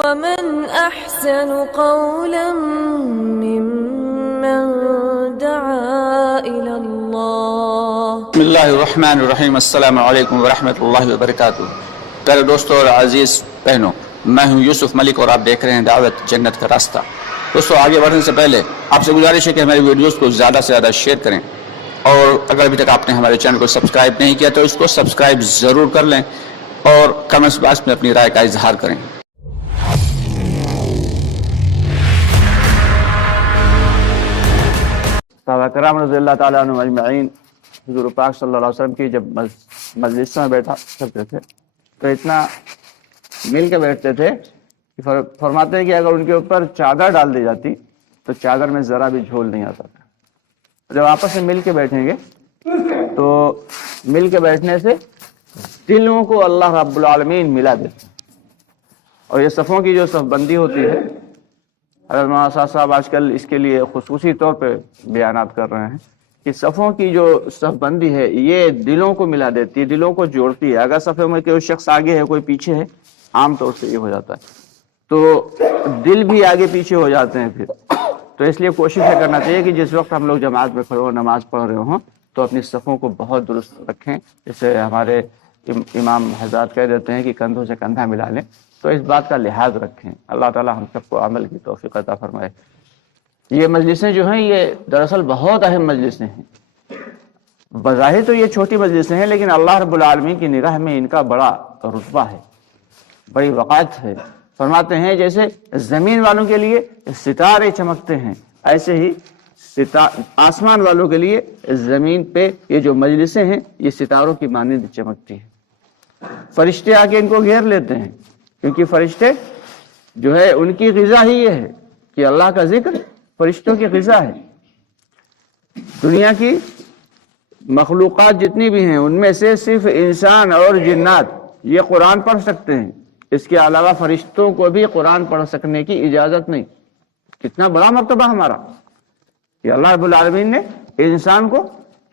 ومن أحسن قولا ممن دعا إلى الله. بسم اللہ الرحمن الرحیم. السلام علیکم ورحمۃ اللہ وبرکاتہ. پیارے دوستوں اور عزیز بہنوں، میں ہوں یوسف ملک اور آپ دیکھ رہے ہیں دعوت جنت کا راستہ. دوستوں، آگے بڑھنے سے پہلے آپ سے گزارش ہے کہ ہماری ویڈیوز کو زیادہ سے زیادہ شیئر کریں، اور اگر ابھی تک آپ نے ہمارے چینل کو سبسکرائب نہیں کیا تو اس کو سبسکرائب ضرور کر لیں اور کمنٹس باکس میں اپنی رائے کا اظہار کریں. صحابہ کرام رضی اللہ تعالیٰ عنہ اجمعین حضور پاک صلی اللہ علیہ وسلم کی جب مجلسوں میں بیٹھا کرتے تھے تو اتنا مل کے بیٹھتے تھے کہ فرماتے ہیں کہ اگر ان کے اوپر چادر ڈال دی جاتی تو چادر میں ذرا بھی جھول نہیں آتا تھا. جب آپس میں مل کے بیٹھیں گے تو مل کے بیٹھنے سے دلوں کو اللہ رب العالمین ملا دیتے ہیں. اور یہ صفوں کی جو صف بندی ہوتی ہے، حضرت مولانا صاحب آج کل اس کے لیے خصوصی طور پہ بیانات کر رہے ہیں کہ صفوں کی جو صف بندی ہے یہ دلوں کو ملا دیتی ہے، دلوں کو جوڑتی ہے. اگر صفوں میں کوئی شخص آگے ہے کوئی پیچھے ہے، عام طور سے یہ ہو جاتا ہے تو دل بھی آگے پیچھے ہو جاتے ہیں پھر. تو اس لیے کوشش یہ کرنا چاہیے کہ جس وقت ہم لوگ جماعت میں کھڑے ہو، نماز پڑھ رہے ہوں، تو اپنی صفوں کو بہت درست رکھیں. جیسے ہمارے امام حضرات کہہ دیتے ہیں کہ کندھوں سے کندھا ملا لیں، تو اس بات کا لحاظ رکھیں. اللہ تعالی ہم سب کو عمل کی توفیق عطا فرمائے. یہ مجلسیں جو ہیں یہ دراصل بہت اہم مجلسیں ہیں. بظاہر تو یہ چھوٹی مجلسیں ہیں، لیکن اللہ رب العالمین کی نگاہ میں ان کا بڑا رتبہ ہے، بڑی وقعت ہے. فرماتے ہیں جیسے زمین والوں کے لیے ستارے چمکتے ہیں، ایسے ہی آسمان والوں کے لیے زمین پہ یہ جو مجلسیں ہیں یہ ستاروں کی مانند چمکتی ہیں. فرشتے آ کے ان کو گھیر لیتے ہیں، کیونکہ فرشتے جو ہے ان کی غذا ہی یہ ہے کہ اللہ کا ذکر فرشتوں کی غذا ہے. دنیا کی مخلوقات جتنی بھی ہیں ان میں سے صرف انسان اور جنات یہ قرآن پڑھ سکتے ہیں. اس کے علاوہ فرشتوں کو بھی قرآن پڑھ سکنے کی اجازت نہیں. کتنا بڑا مرتبہ ہمارا کہ اللہ رب العالمین نے انسان کو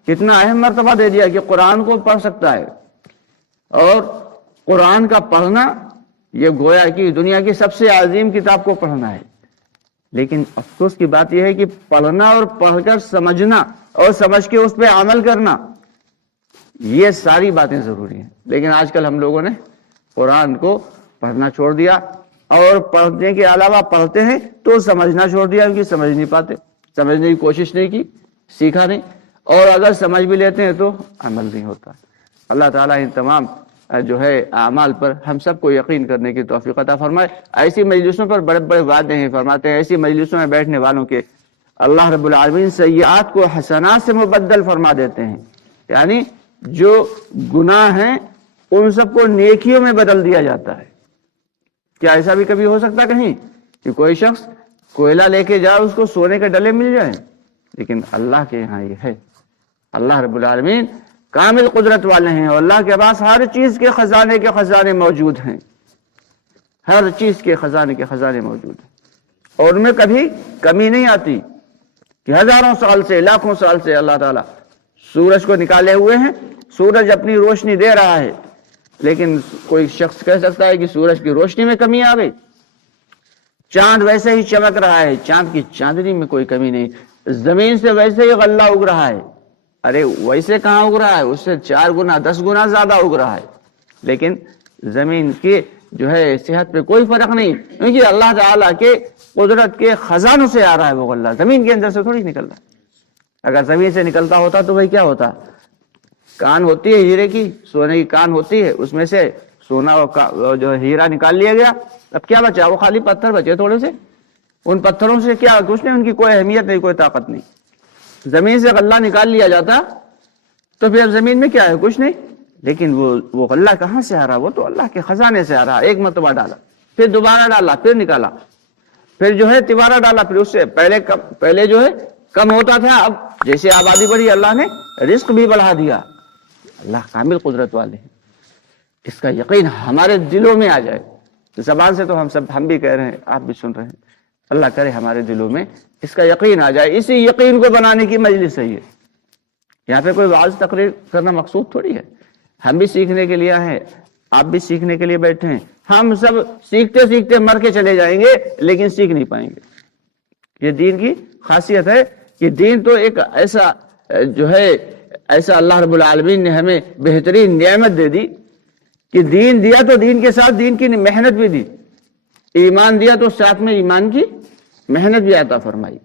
کتنا اہم مرتبہ دے دیا کہ قرآن کو پڑھ سکتا ہے. اور قرآن کا پڑھنا یہ گویا کہ دنیا کی سب سے عظیم کتاب کو پڑھنا ہے. لیکن افسوس کی بات یہ ہے کہ پڑھنا اور پڑھ کر سمجھنا اور سمجھ کے اس پہ عمل کرنا یہ ساری باتیں ضروری ہیں. لیکن آج کل ہم لوگوں نے قرآن کو پڑھنا چھوڑ دیا، اور پڑھنے کے علاوہ پڑھتے ہیں تو سمجھنا چھوڑ دیا، کیونکہ سمجھ نہیں پاتے، سمجھنے کی کوشش نہیں کی، سیکھا نہیں، اور اگر سمجھ بھی لیتے ہیں تو عمل نہیں ہوتا. اللہ تعالیٰ ان تمام جو ہے اعمال پر ہم سب کو یقین کرنے کی توفیق عطا فرمائے. ایسی مجلسوں پر بڑے بڑے وعدے ہیں. فرماتے ہیں ایسی مجلسوں میں بیٹھنے والوں کے اللہ رب العالمین سیئات کو حسنات سے مبدل فرما دیتے ہیں، یعنی جو گناہ ہیں ان سب کو نیکیوں میں بدل دیا جاتا ہے. کیا ایسا بھی کبھی ہو سکتا کہیں کہ کوئی شخص کوئلہ لے کے جائے اس کو سونے کے ڈلے مل جائیں؟ لیکن اللہ کے یہاں یہ ہے. اللہ رب العالمین کامل قدرت والے ہیں، اور اللہ کے پاس ہر چیز کے خزانے موجود ہیں. ہر چیز کے خزانے موجود ہیں، اور ان میں کبھی کمی نہیں آتی. کہ ہزاروں سال سے، لاکھوں سال سے اللہ تعالیٰ سورج کو نکالے ہوئے ہیں. سورج اپنی روشنی دے رہا ہے، لیکن کوئی شخص کہہ سکتا ہے کہ سورج کی روشنی میں کمی آ گئی؟ چاند ویسے ہی چمک رہا ہے، چاند کی چاندنی میں کوئی کمی نہیں. زمین سے ویسے ہی غلہ اگ رہا ہے. ارے ویسے کہاں اگ رہا ہے؟ اس سے 4 گنا 10 گنا زیادہ اگ رہا ہے. لیکن زمین کی جو ہے صحت پہ کوئی فرق نہیں، کیونکہ اللہ تعالیٰ کے قدرت کے خزانوں سے آ رہا ہے وہ غلہ، زمین کے اندر سے تھوڑی نکل رہا ہے. اگر زمین سے نکلتا ہوتا تو بھائی کیا ہوتا؟ کان ہوتی ہے ہیرے کی، سونے کی کان ہوتی ہے، اس میں سے سونا جو ہیرا نکال لیا گیا. اب کیا بچا؟ وہ خالی پتھر بچے تھوڑے سے. ان پتھروں سے کیا کچھ نہیں، ان کی کوئی اہمیت نہیں، کوئی طاقت نہیں. زمین سے غلہ نکال لیا جاتا تو پھر اب زمین میں کیا ہے؟ کچھ نہیں. لیکن وہ غلہ کہاں سے آ رہا؟ وہ تو اللہ کے خزانے سے آ رہا. ایک مرتبہ ڈالا، پھر دوبارہ ڈالا، پھر نکالا، پھر جو ہے تیبارہ ڈالا، پھر اس سے پہلے جو ہے کم ہوتا تھا، اب جیسے آبادی بڑھی اللہ نے رزق بھی بڑھا دیا. اللہ کامل قدرت والے ہیں. اس کا یقین ہمارے دلوں میں آ جائے. زبان سے تو ہم بھی کہہ رہے ہیں، آپ بھی سن رہے ہیں. اللہ کرے ہمارے دلوں میں اس کا یقین آ جائے. اسی یقین کو بنانے کی مجلس ہے یہ. یہاں پہ کوئی واعظ تقریر کرنا مقصود تھوڑی ہے. ہم بھی سیکھنے کے لیے ہیں، آپ بھی سیکھنے کے لیے بیٹھے ہیں. ہم سب سیکھتے سیکھتے مر کے چلے جائیں گے لیکن سیکھ نہیں پائیں گے. یہ دین کی خاصیت ہے کہ دین تو ایک ایسا جو ہے ایسا اللہ رب العالمین نے ہمیں بہترین نعمت دے دی کہ دین دیا تو دین کے ساتھ دین کی محنت بھی دی. ایمان دیا تو ساتھ میں ایمان کی محنت بھی عطا فرمائی.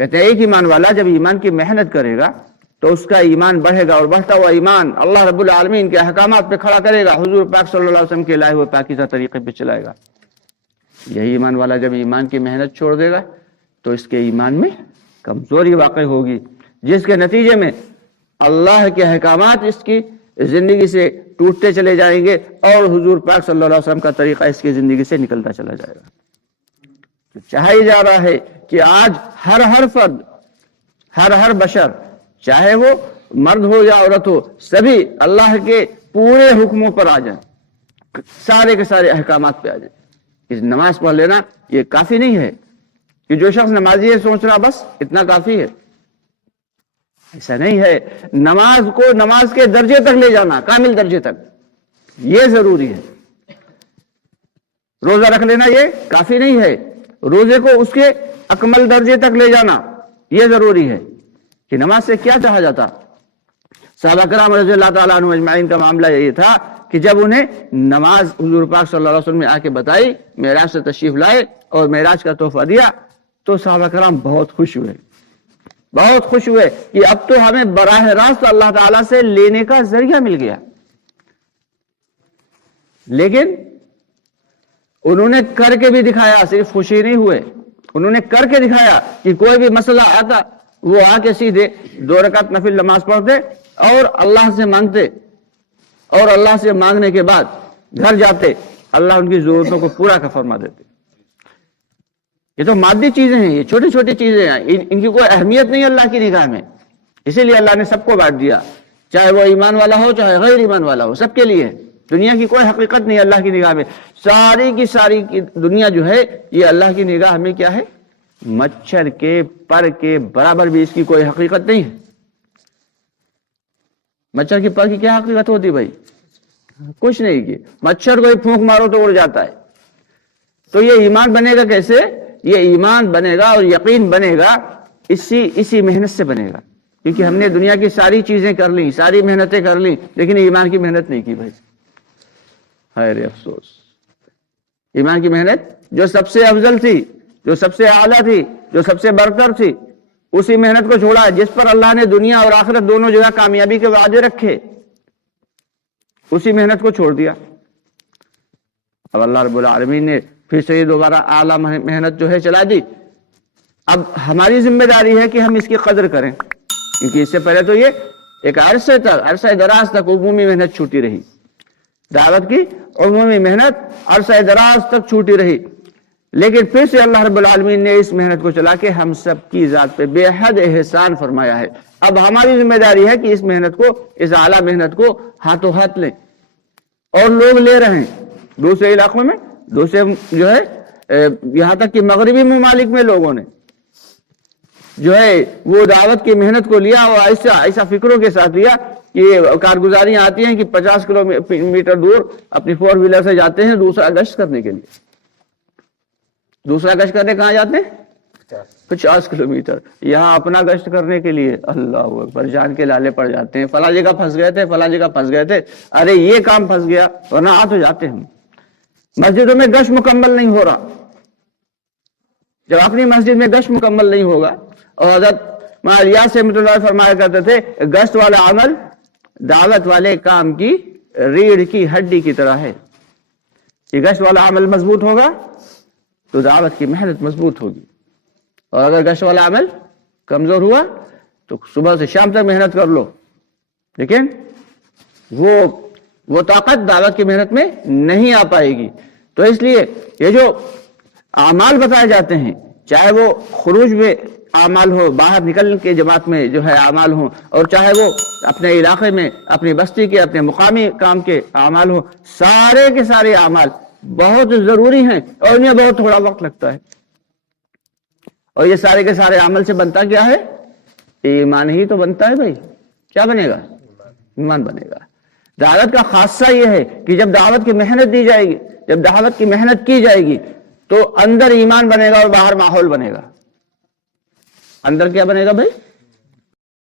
کہتے ہیں ایک ایمان والا جب ایمان کی محنت کرے گا تو اس کا ایمان بڑھے گا اور بڑھتا ہوا ایمان اللہ رب العالمین کے احکامات پہ کھڑا کرے گا, حضور پاک صلی اللہ علیہ وسلم کے لائے ہوئے پاکیزہ طریقے پہ چلائے گا. یہی ایمان والا جب ایمان کی محنت چھوڑ دے گا تو اس کے ایمان میں کمزوری واقع ہوگی, جس کے نتیجے میں اللہ کے احکامات اس کی زندگی سے ٹوٹتے چلے جائیں گے اور حضور پاک صلی اللہ علیہ وسلم کا طریقہ اس کی زندگی سے نکلتا چلا جائے گا. تو چاہا جا رہا ہے کہ آج ہر فرد, ہر بشر, چاہے وہ مرد ہو یا عورت ہو, سبھی اللہ کے پورے حکموں پر آ جائیں, سارے کے سارے احکامات پہ آ جائیں. اس نماز پڑھ لینا یہ کافی نہیں ہے کہ جو شخص نمازی ہے سوچ رہا بس اتنا کافی ہے. ایسا نہیں ہے. نماز کو نماز کے درجے تک لے جانا, کامل درجے تک, یہ ضروری ہے. روزہ رکھ لینا یہ کافی نہیں ہے. روزے کو اس کے اکمل درجے تک لے جانا یہ ضروری ہے. کہ نماز سے کیا چاہا جاتا؟ صحابہ کرام رضی اللہ تعالیٰ عنہ اجمعین کا معاملہ یہ تھا کہ جب انہیں نماز حضور پاک صلی اللہ علیہ وسلم نے آ کے بتائی, معراج سے تشریف لائے اور معراج کا تحفہ دیا, تو صحابہ کرام بہت خوش ہوئے کہ اب تو ہمیں براہ راست اللہ تعالیٰ سے لینے کا ذریعہ مل گیا. لیکن انہوں نے کر کے بھی دکھایا, صرف خوشی نہیں ہوئے, انہوں نے کر کے دکھایا کہ کوئی بھی مسئلہ آتا وہ آ کے سیدھے 2 رکعت نفل نماز پڑھتے اور اللہ سے مانگتے, اور اللہ سے مانگنے کے بعد گھر جاتے, اللہ ان کی ضرورتوں کو پورا کر فرما دیتے. یہ تو مادی چیزیں ہیں, یہ چھوٹی چھوٹی چیزیں ہیں, ان کی کوئی اہمیت نہیں اللہ کی نگاہ میں. اسی لیے اللہ نے سب کو بانٹ دیا, چاہے وہ ایمان والا ہو چاہے غیر ایمان والا ہو, سب کے لیے. دنیا کی کوئی حقیقت نہیں اللہ کی نگاہ میں. ساری کی ساری دنیا جو ہے یہ اللہ کی نگاہ میں کیا ہے؟ مچھر کے پر کے برابر بھی اس کی کوئی حقیقت نہیں ہے. مچھر کی پر کی کیا حقیقت ہوتی بھائی؟ کچھ نہیں کی. مچھر کو پھونک مارو تو اڑ جاتا ہے. تو یہ ایمان بنے گا کیسے؟ یہ ایمان بنے گا اور یقین بنے گا اسی محنت سے بنے گا. کیونکہ ہم نے دنیا کی ساری چیزیں کر لیں, ساری محنتیں کر لیں, لیکن ایمان کی محنت نہیں کی بھائی. ہائے افسوس. ایمان کی محنت جو سب سے افضل تھی, جو سب سے اعلیٰ تھی, جو سب سے برتر تھی, اسی محنت کو چھوڑا جس پر اللہ نے دنیا اور آخرت دونوں جگہ کامیابی کے وعدے رکھے, اسی محنت کو چھوڑ دیا. اب اللہ رب العالمین نے پھر سے یہ دوبارہ اعلیٰ محنت جو ہے چلا دی. اب ہماری ذمہ داری ہے کہ ہم اس کی قدر کریں, کیونکہ اس سے پہلے تو یہ ایک عرصہ دراز تک عمومی محنت چھوٹی رہی. دعوت کی عمومی محنت عرصہ دراز تک چھوٹی رہی, لیکن پھر سے اللہ رب العالمین نے اس محنت کو چلا کے ہم سب کی ذات پہ بے حد احسان فرمایا ہے. اب ہماری ذمہ داری ہے کہ اس محنت کو, اس اعلیٰ محنت کو ہاتھوں ہاتھ لیں. اور لوگ لے رہے ہیں دوسرے علاقوں میں, دوسرے جو ہے یہاں تک کہ مغربی ممالک میں لوگوں نے جو ہے وہ دعوت کی محنت کو لیا اور ایسا فکروں کے ساتھ لیا کہ یہ کارگزاریاں آتی ہیں کہ 50 کلومیٹر دور اپنی 4 ویلر سے جاتے ہیں دوسرا گشت کرنے کے لیے. دوسرا گشت کرنے کہاں جاتے ہیں؟ 50 کلومیٹر. یہاں اپنا گشت کرنے کے لیے اللہ اکبر جان کے لالے پڑ جاتے ہیں. فلاں جگہ پھنس گئے تھے, فلاں جگہ پھنس گئے تھے, ارے یہ کام پھنس گیا, ورنہ آ تو جاتے ہیں. مسجدوں میں گشت مکمل نہیں ہو رہا. جب اپنی مسجد میں گشت مکمل نہیں ہوگا, اور حضرت ریاض رحمۃ اللہ فرمایا کرتے تھے گشت والا عمل دعوت والے کام کی ریڑھ کی ہڈی کی طرح ہے. یہ گشت والا عمل مضبوط ہوگا تو دعوت کی محنت مضبوط ہوگی, اور اگر گشت والا عمل کمزور ہوا تو صبح سے شام تک محنت کر لو, لیکن وہ طاقت دعوت کی محنت میں نہیں آ پائے گی. تو اس لیے یہ جو اعمال بتائے جاتے ہیں, چاہے وہ خروج میں اعمال ہو, باہر نکل کے جماعت میں جو ہے اعمال ہوں, اور چاہے وہ اپنے علاقے میں, اپنی بستی کے, اپنے مقامی کام کے اعمال ہوں, سارے کے سارے اعمال بہت ضروری ہیں اور انہیں بہت تھوڑا وقت لگتا ہے. اور یہ سارے کے سارے عمل سے بنتا کیا ہے؟ ایمان ہی تو بنتا ہے بھائی. کیا بنے گا؟ ایمان بنے گا. دعوت کا خاصہ یہ ہے کہ جب دعوت کی محنت دی جائے گی، جب دعوت کی محنت کی جائے گی تو اندر ایمان بنے گا اور باہر ماحول بنے گا۔ اندر کیا بنے گا بھائی؟